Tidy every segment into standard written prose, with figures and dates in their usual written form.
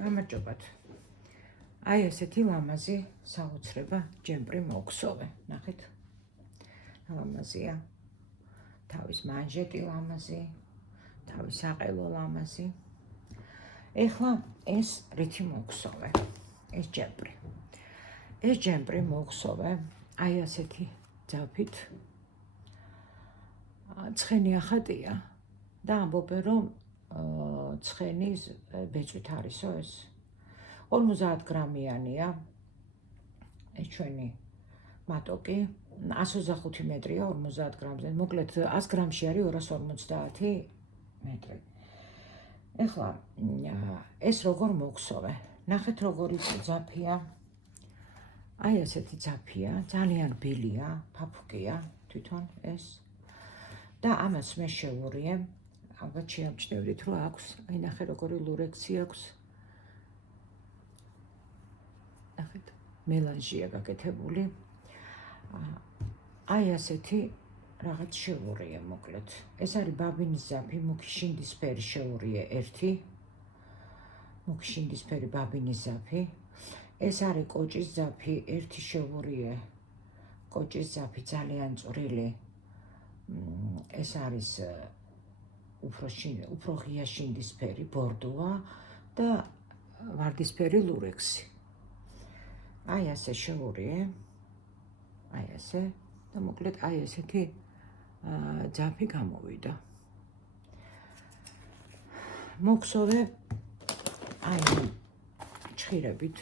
გამარჯობათ. აი ესეთი ლამაზი საოცრება ჯემპრი მოგსოვე. ნახეთ. ლამაზია. თავის მანჟეტი ლამაზი, თავის საყელო ლამაზი. ეხლა ეს რითი მოგსოვე. ეს ჯემპრი. ეს ჯემპრი მოგსოვე აი ასეთი ძაფით. ცხენი ახატია და ამბობენ რომ ცხენის ბეწვით არისო ეს 50 გრამიანია ეს ჩვენი მატოკი 125 მეტრია 50 გრამზე მოკლედ 100 გრამში არის 250 მეტრი ეხლა ეს როგორ მოგსოვე ნახეთ როგორი ძაფია აი ასეთი ძაფია ძალიან ბილია ფაფუკია თვითონ ეს და ამას მე შევურიე ალბათ შეამჩნევდით რომ აქვს აი ნახე როგორი ლურექსი აქვს ნახეთ მელანჟია გაკეთებული აი ასეთი რაღაც შევურიე მოკლედ ეს არის ბაბინის ძაფი მუქი შინდისფერი შევურიე ერთი მუქი შინდისფერი ბაბინის ძაფი ეს არის კოჭის ძაფი ერთი შევურიე კოჭის ძაფი ძალიან წვრილი ეს არის უფრო ღია შინდისფერი ბორდოა და ვარდისფერი ლურექსი. აი ასე შევურიე. აი ასე და მოკლედ აი ესეთი ძაფი გამოვიდა. მოგსოვე აი ჩხირებით.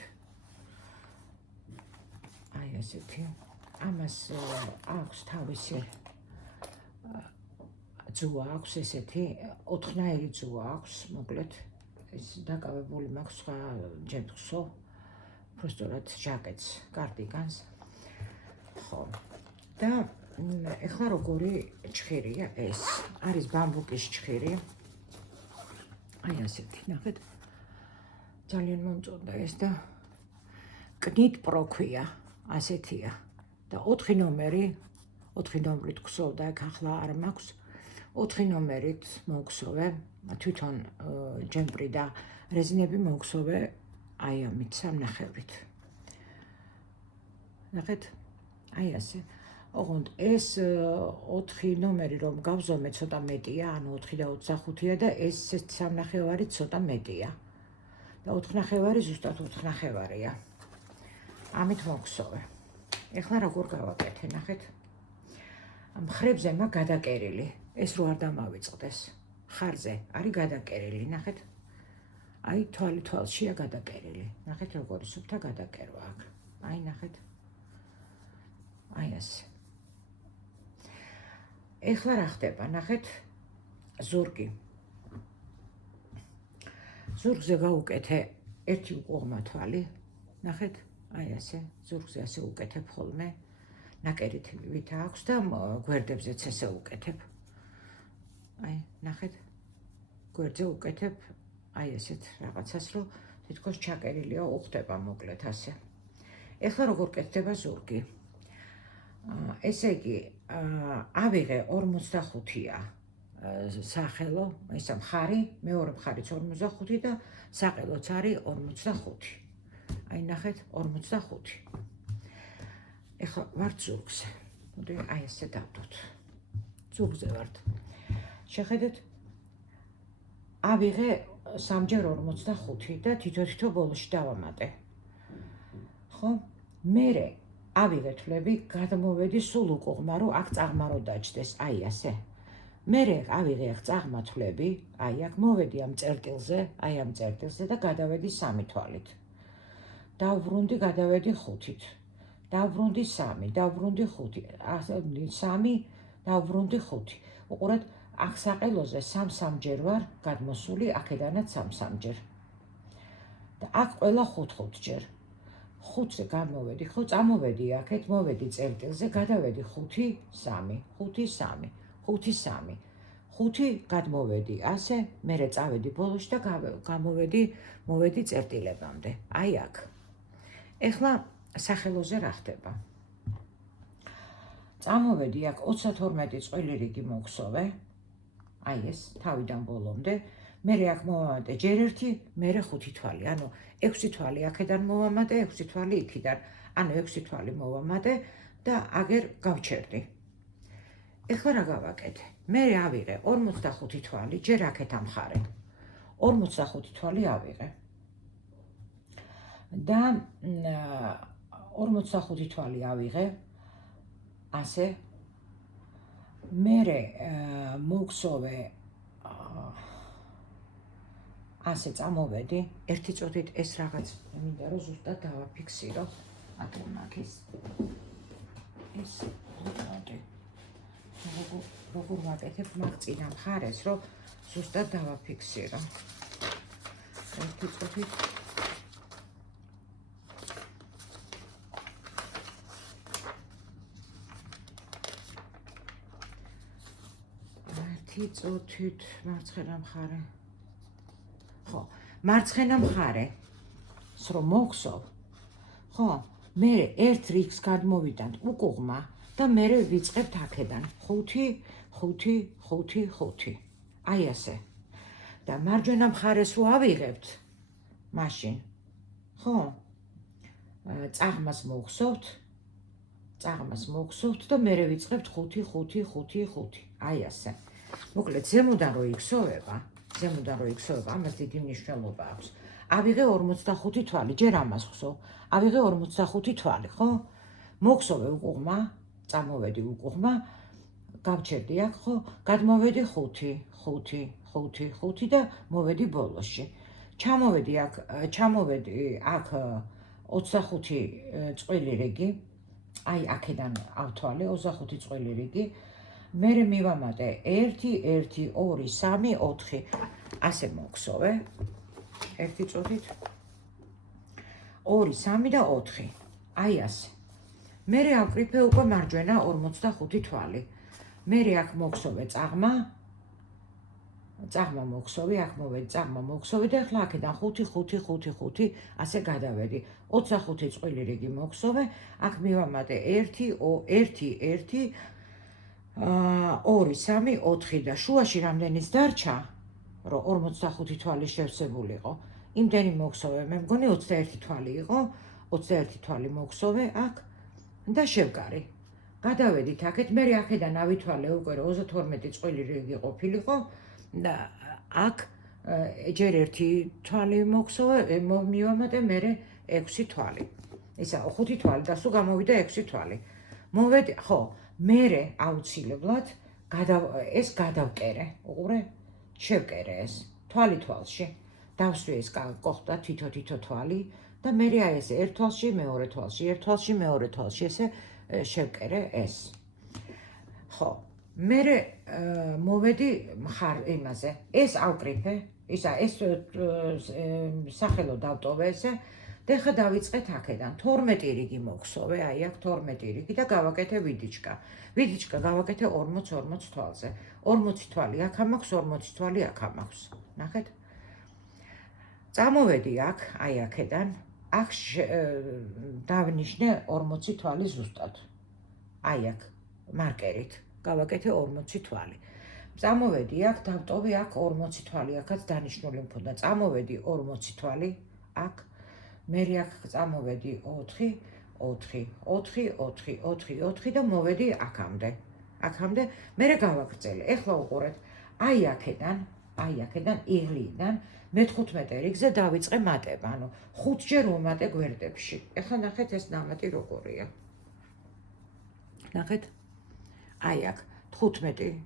აი ასეთი. ამას აქვს თავისი ძუა აქვს ესეთი 4-ნაირი ძუა აქვს მოკლედ ეს დაკავებული მაქვს სხვა ჯემპსო უბრალოდ ჟაკეტს კარტიგანს ხო და ეხლა როგორი ჩხირია ეს არის ბამბუკის ჩხირი აი ასეთი ნახეთ ძალიან მომწონდა ეს და კნით პროქვია ასეთია და 4 ნომერი 4 ნომრით გსოვდა აქ ახლა არ მაქვს 4 ნომერით მოგსოვე თვითონ ჯემპრი და რეზინები მოგსოვე აი ამით სამნახევრით ნახეთ აი ასე ოღონდ ეს 4 ნომერი რომ გავზომე ცოტა მეტია ანუ 4 და 25-ია და ეს სამნახევარი ცოტა მეტია და 4 ნახევარი ზუსტად 4 ნახევარია ამით მოგსოვე ეხლა როგორ გავაკეთე ნახეთ მხრებზე მაგ გადაკერილი ეს რო არ დამავიწყდეს ხარზე არის გადაკერილი ნახეთ აი თვალი თვალშია გადაკერილი ნახეთ როგორი სუფთა გადაკერვა აქ აი ნახეთ აი ასე ეხლა რა ხდება ნახეთ ზურგი ზურგზე გავუკეთე ერთი უყუღმა თვალი ნახეთ აი ასე ზურგზე ასე უკეთებ ხოლმე ნაკერით ვით აქვს და გვერდებზეც ესე უკეთებ აი ნახეთ გვერდზე უკეთებ აი ესეთ რაღაცას რომ თითქოს ჩაკერილია უხდება მოკლედ ასე ეხლა როგორ კეთდება ზურგი ესე იგი ავიღე 45-ია სახელო ესა მხარი მეორე მხარიც 45 და საყელოც არის 45 აი ნახეთ 45 ეხლა ვართ ზურგზე მოდი აი ესე დავდოთ ზურგზე ვართ შეხედეთ ავიღე 3-ჯერ 45 და თითო ბოლოში დავამატე ხო მერე ავიღე თვლები გადმოვედი სულ უკუღმა რომ აქ წაღმა რო დაჯდეს აი ასე მერე ავიღე აქ წაღმა თვლები აი აქ მოვედი ამ წერტილზე აი ამ წერტილზე და გადავედი 3 თვალით დავბრუნდი გადავედი 5-ით დავბრუნდი 3 დავბრუნდი 5 3 დავბრუნდი 5 უყურეთ აქ საყელოზე 3-3-ჯერ ვარ გადმოსული აქედანაც 3-3-ჯერ და აქ ყველა 5-5-ჯერ 5-ზე გამოვედი ხო წამოვედი აქეთ მოვედი წერტილზე გადავედი 5-3 5-3 5-3 5 გადმოვედი ასე მერე წავედი ბოლოში და მოვედი წერტილებამდე აი აქ ეხლა სახელოზე რა ხდება წამოვედი აქ 32 წყვილი რიგი მოგსოვე აი ეს თავიდან ბოლომდე მერე აქ მოვამატე ჯერ ერთი, მერე 5 თვალი, ანუ 6 თვალი აქედან მოვამატე, 6 თვალი იქიდან, ანუ 6 თვალი მოვამატე და აგერ გავჩერდი. ეხლა რა გავაკეთე? მე ავიღე 45 თვალი, ჯერ აქეთ ამხარე. 45 თვალი ავიღე. და 45 თვალი ავიღე. ასე მერე მოვხსოვე ასე წამოვედი, ერთი წუთით ეს რაღაც მინდა რომ ზუსტად დავაფიქსირო. ატომ მაგის ეს როგორ ვაკეთებ მაგ წინა მხარეს, რომ ზუსტად დავაფიქსირო. ერთი წუთით წუთით მარცხენა მხარე. ხო, მარცხენა მხარეს რომ მოვხსოვ, ხო, მე ერთ რიგს გადმოვიდანთ უკუღმა და მე ვიწყებთ აქედან 5, 5, 5, 5. აი ასე. და მარჯვენა მხარეს რო ავიღებთ, მაშინ, ხო, წაღმას მოვხსოვთ და მე ვიწყებთ 5, 5, 5, 5. აი ასე. მოკლედ ზემოდან რო იქსოვება, ამას დიდი მნიშვნელობა აქვს. ავიღე 45 თვალი, ჯერ ამას ხსოვ. ავიღე 45 თვალი, ხო? მოვხსოვე უკუღმა, წამოვედი უკუღმა, გავჩერდი აქ, ხო? გადმოვედი 5, 5, 5, 5 და მოვედი ბოლოსში. ჩამოვედი აქ 25 წყვილი რიგი, აი აქედან ავთვალე 25 წყვილი რიგი. მერე მივამატე 1, 1, 2, 3, 4. ასე მოვხსოვე. ერთი წუთით. 2, 3 და 4. აი ასე. მერე ავკრიფე უკვე მარჯვენა 45 თვალი. მერე აქ მოვხსოვე წაღმა მოვხსოვე, აქ მოვედი წაღმა მოვხსოვე და ახლა აქედან 5, 5, 5, 5 ასე გადავედი. 25 წყვილი რიგი მოვხსოვე, აქ მივამატე 1, 1, 2, 3, 4 და შუაში რამდენიც დარჩა, რომ 45 თვალი შევსებულიყო. იმდენი მოვხსოვე, მე მგონი 21 თვალი იყო, 21 თვალი მოვხსოვე აქ და შევკარი. გადავედით აქეთ, მე აქედან ავითვალე უკვე 32 წყვილი რიგი ყოფილიყო და აქ ჯერ ერთი თვალი მოვხსოვე, მივამატე მე 6 თვალი. ისა 5 თვალი და სულ გამოვიდა 6 თვალი. მოვედი, ხო, მერე აუცილებლად ეს გადავკერე, უყურე? შევკერე ეს თვალი თვალში. დავსვი ეს კოხდა თითო თვალი და მერე აი ეს ერთ თვალში, მეორე თვალში, ერთ თვალში, მეორე თვალში ესე შევკერე ეს. ხო, მერე მოვედი მხარ იმაზე. ეს ავკრიფე, ისა ეს სახელო დავტოვე ესე და ხა დავიწყეთ აქედან 12 რიგი მოვხსოვე, აი აქ 12 რიგი და გავაკეთე ვიდიჩკა. ვიდიჩკა გავაკეთე 40 თვალზე. 40 თვალი აქ ამაქვს, 40 თვალი აქ ამაქვს. ნახეთ? წამოვედი აქ, აი აქედან, აქ დავნიშნე 40 თვალი ზუსტად. აი აქ მარკერით გავაკეთე 40 თვალი. წამოვედი აქ, დავტოვე აქ 40 თვალი, აქაც დანიშნული მქონდა. წამოვედი 40 თვალი აქ. მერე აქ წამოვედი 4, 4, 4, 4, 4, 4 და მოვედი აქამდე. აქამდე მერე გავაგრძელე. ეხლა უყურეთ, აი აქედან იღლიდან მე-15 რიგზე დავიწყე მატება, ანუ 5-ჯერ ვუმატე გვერდებში. ეხლა ნახეთ ეს ნამატი როგორია. ნახეთ? აი აქ 15,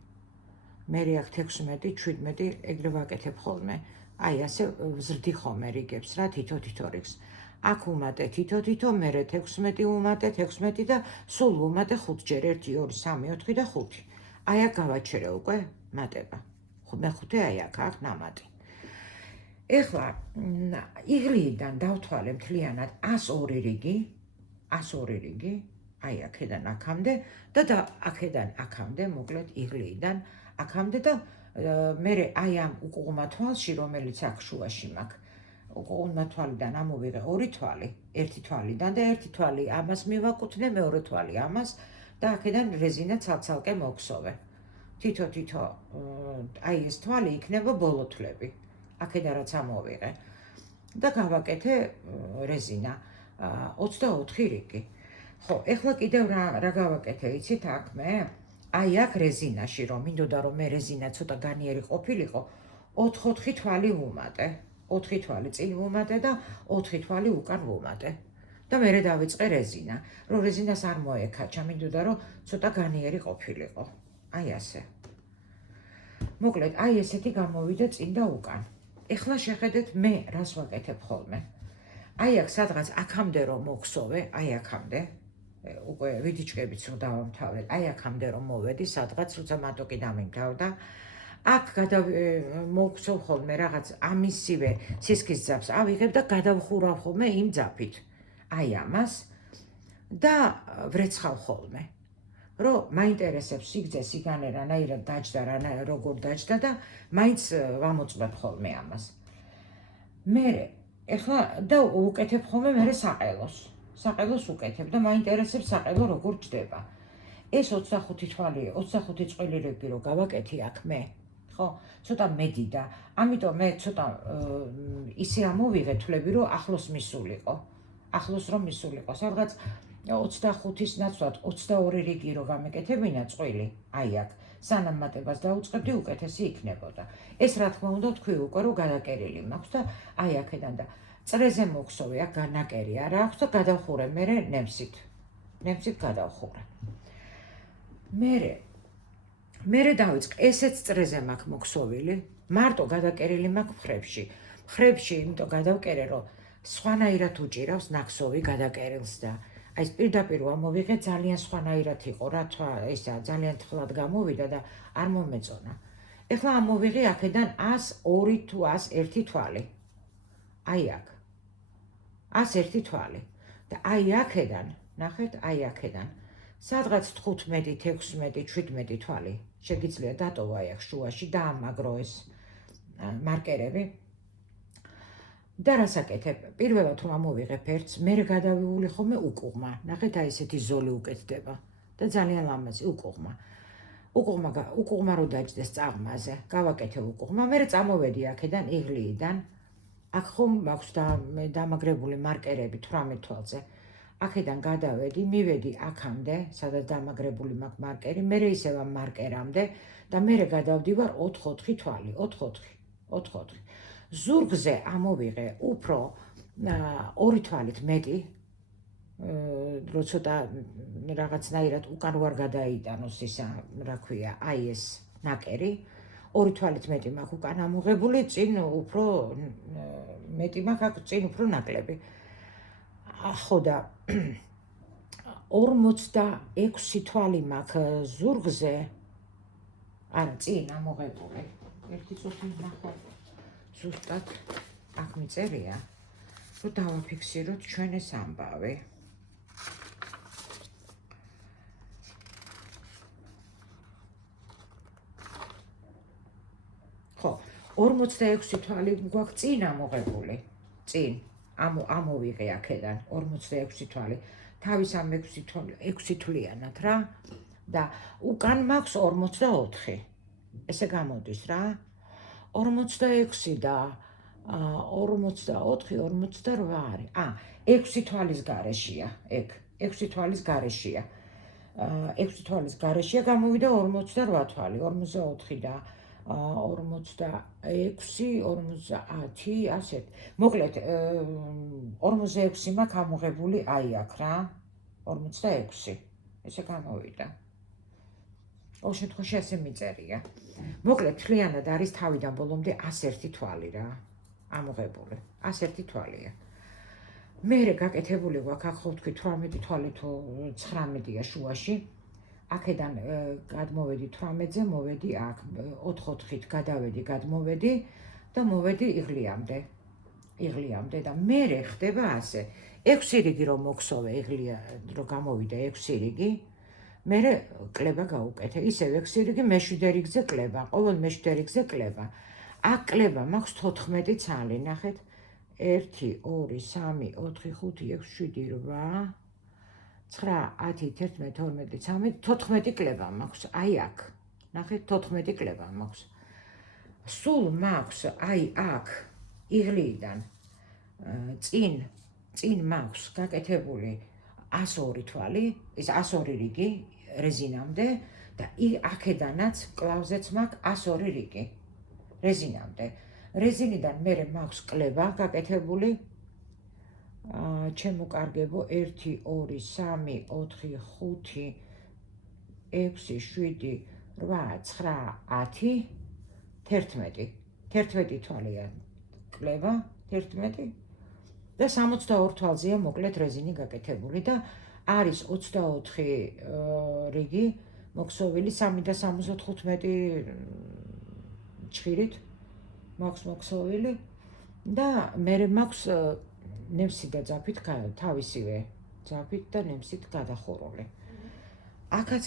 მერე აქ 16, 17, ეგრე ვაკეთებ ხოლმე. აი ასე ვზრდი ხოლმე რიგებს რა თითო რიგს. აქ ვუმატე თითო, მერე 16 ვუმატე, 16 და სულ ვუმატე 5-ჯერ 1, 2, 3, 4 და 5. აი აქ გავაჩერე უკვე მატება. მე-5 აი აქ ნამატი. ეხლა იღლიდან დავთვალე მთლიანად 102 რიგი, 102 რიგი, აი აქედან აქამდე და აქედან აქამდე, მოკლედ იღლიდან აქამდე და მერე აი ამ უკუღმა თვალში, რომელიც აქ შუაში მაქვს, უკუღმა თვალიდან ამოვიღე 2 თვალი, 1 თვალიდან და 1 თვალი ამას მივაკუთვნე, მეორე თვალი ამას და აქედან რეზინა ცალ-ცალკე მოვხსოვე. თითო, აი ეს თვალი იქნება ბოლო თვლები. აქედან რაც ამოვიღე და გავაკეთე რეზინა 24 რიგი. ხო, ეხლა კიდევ რა გავაკეთე, იცით აქ მე? აი აქ რეზინაში რომ მინდოდა რომ მე რეზინა ცოტა განიერი ყოფილიყო, 4 თვალი ვუმატე. 4 თვალი წინ ვუმატე და 4 თვალი უკან ვუმატე. და მერე დავიწყე რეზინა, რომ რეზინას არ მოეკაჩა, მინდოდა რომ ცოტა განიერი ყოფილიყო. აი ასე. მოკლედ, აი ესეთი გამოვიდა წინ და უკან. ეხლა შეხედეთ მე რას ვაკეთებ ხოლმე. აი აქ სადღაც აქამდე რომ მოგსოვე, აი აქამდე, უკვე ვიდიჩკებიც რომ დავამთავრე, აი აქამდე რომ მოვედი, სადღაც როცა მატოკი დამიმთავრდა, აქ მოგსოვ ხოლმე რაღაც ამისივე სისქის ძაფს ავიღებ და გადავხურავ ხოლმე იმ ძაფით. აი ამას და ვრეცხავ ხოლმე. რომ მაინტერესებს სიგრძე სიგანე რანაირად დაჯდა, როგორ დაჯდა და მაინც ვამოწმებ ხოლმე ამას. მერე ეხლა და უკეთებ ხოლმე მერე საყელოს. საყელოს უკეთებ და მაინტერესებს საყელო როგორ ჯდება. ეს 25 თვალი, 25 წყვილი რო გავაკეთე აქ მე, ხო, ცოტა მედი და ამიტომ მე ცოტა ისე ამოვიღე თვლები რომ ახლოს მისულიყო. ახლოს რომ მისულიყო, სადღაც 25-ის ნაცვლად 22 რიგი რო გამეკეთებინა წყვილი, აი აქ, სანამ მატებას დაუწყებდი, უკეთესი იქნებოდა. ეს რა თქმა უნდა თქვი უკვე რომ გადაკერილი მაქვს და აი აქედან და წრეზე მოხსოვე, აქ განაკერი არა აქვს და გადავხურე მერე ნემსით. ნემსით გადავხურე. მერე დავიწყე, ესეც წრეზე მაქვს მოხსოვილი, მარტო გადაკერილი მაქვს მხრებში. მხრებში იმიტომ გადავკერე, რომ სხვანაირად უჭირავს ნახსოვი გადაკერილს და აი ეს პირდაპირ ამოვიღე ძალიან სხვანაირად იყო რა თვა ესა ძალიან თხლად გამოვიდა და არ მომეწონა. ეხლა ამოვიღე აქედან 102 თუ 101 თვალი. აი აქ. 101 თვალი. და აი აქედან, ნახეთ, აი აქედან. სადღაც 15, 16, 17 თვალი შეგიძლია დატოვა აი აქ შუაში და ამაგრო ეს მარკერები. და რას აკეთებ? პირველად რომ ამოვიღე ფერდს, მერე გადავიული ხოლმე უკუღმა. ნახეთ, აი ესეთი ზოლი უკეთდება და ძალიან ლამაზი უკუღმა. უკუღმა რო დაჯდეს წაღმაზე, გავაკეთე უკუღმა, მერე წამოვედი აქედან იღლიიდან. აქ ხომ მაქვს დამაგრებული მარკერები 18 თვალზე. აქედან გადავედი, მივედი აქამდე, სადაც დამაგრებული მაქვს მარკერი, მერე ისევ ამ მარკერამდე და მერე გადავდივარ 4 თვალი, 4. ზურგზე ამოვიღე უფრო 2 თვალით მეტი, რომ ცოტა რაღაცნაირად უკან ვარ გადაიტანოს ისა, რა ქვია, აი ეს ნაკერი. 2 თვალით მეტი მაქვს უკან ამოღებული, წინ უფრო მეტი მაქვს, აქ წინ უფრო ნაკლები. ხო და 46 თვალი მაქვს ზურგზე, არა, წინ ამოღებული. ერთი წუთი ნახო. ზუსტად აქ მიწერია, რომ დავაფიქსიროთ ჩვენ ეს ამბავი. ხო, 46 თვალი გვაქვს წინ ამოღებული. წინ ამოვიღე აქედან 46 თვალი. თავის ამ 6 თვლიანად რა და უკან მაქვს 44. ესე გამოდის რა. 46 და 44, 48 არის. 6 თვალის გარეშეა, ეგ. 6 თვალის გარეშეა. 6 თვალის გარეშეა გამოვიდა 48 თვალი, 44 და 46, 50, ასეთ. მოკლედ 46 მაქვს ამოღებული აი აქ რა. 46. ესე გამოვიდა. ყოველ შემთხვევაში ასე მიწერია. მოკლედ მთლიანად არის თავიდან ბოლომდე 101 თვალი რა. ამოღებული. 101 თვალია. მერე გაკეთებული გვაქვს აქ ხო თქვი 18 თვალი თუ 19-ია შუაში. აქედან გადმოვედი 18-ზე, მოვედი აქ 4-4-ით გადავედი, გადმოვედი და მოვედი იღლიამდე და მერე ხდება ასე. 6 რიგი რომ მოხსოვე იღლია რომ გამოვიდა 6 რიგი. მერე კლება გავუკეთე. ისევ 6 რიგი მე-7 რიგზე კლება, ყოველ მე-7 რიგზე კლება. აქ კლება მაქვს 14 ცალი, ნახეთ. 1, 2, 3, 4, 5, 6, 7, 8, 9, 10, 11, 12, 13, 14 კლება მაქვს. აი აქ. ნახეთ, 14 კლება მაქვს. სულ მაქვს აი აქ იღლიიდან წინ მაქვს გაკეთებული 102 თვალი, ის 102 რიგი რეზინამდე და აქედანაც კლავზეც მაქვს 102 რიგი რეზინამდე. რეზინიდან მერე მაქვს კლება გაკეთებული ჩემო კარგებო 1 2 3 4 5 6 7 8 9 10 11 თვალია კლება 11 და 62 თვალზეა მოკლედ რეზინი გაკეთებული და არის 24 რიგი მოქსოვილი 3 და 75 ჭირით მაქვს მოქსოვილი და მერე მაქვს ნემსი და ძაფით თავისივე ძაფით და ნემსით გადახურული. აქაც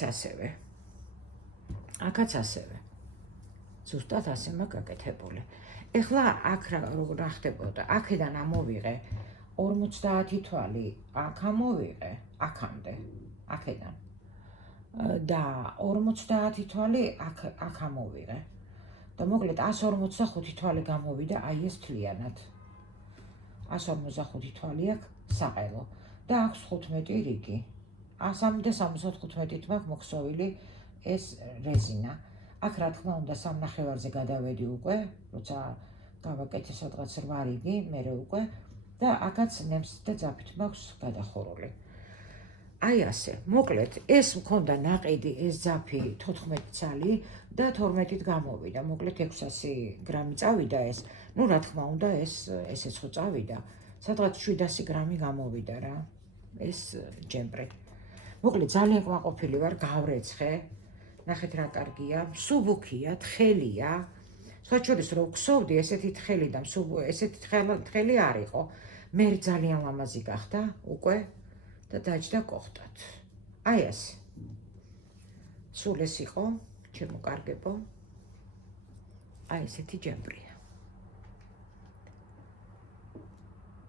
ასევე ზუსტად ასე მაქვს გაკეთებული. ეხლა აქ რა ხდებოდა? აქედან ამოვიღე 50 თვალი, აქ ამოვიღე აქამდე, აქედან. და 50 თვალი აქ ამოვიღე. და მოკლედ 145 თვალი გამოვიდა აი ეს მთლიანად. 145 თვალი აქვს საყელო და აქვს 15 რიგი. 375 მაქვს მოქსოვილი ეს რეზინა. აქ რა თქმა უნდა 3.5-ზე გადავედი უკვე, როცა გავაკეთე სადღაც 8 რიგი, მერე უკვე და აქაც ნემსით და ძაფით მაქვს გადახურული. აი ასე, მოკლედ ეს მქონდა ნაყიდი ეს ძაფი 14 ცალი და 12-ით გამოვიდა, მოკლედ 600 გრამი წავიდა ეს. ნუ რა თქმა უნდა ესეც ხო წავიდა. სადღაც 700 გრამი გამოვიდა რა. ეს ჯემპრი. მოკლედ ძალიან კმაყოფილი ვარ, გავრეცხე. ნახეთ რა კარგია, მსუბუქია, თხელია. სხვა შორის რო ვქსოვდი, ესეთი თხელი და ესეთი თხელი არ იყო. მე ძალიან ლამაზი გახდა უკვე და დაჯდა კოხტად. აი ასე. სულ ეს იყო, ჩემო კარგებო. აი ესეთი ჯემპრია.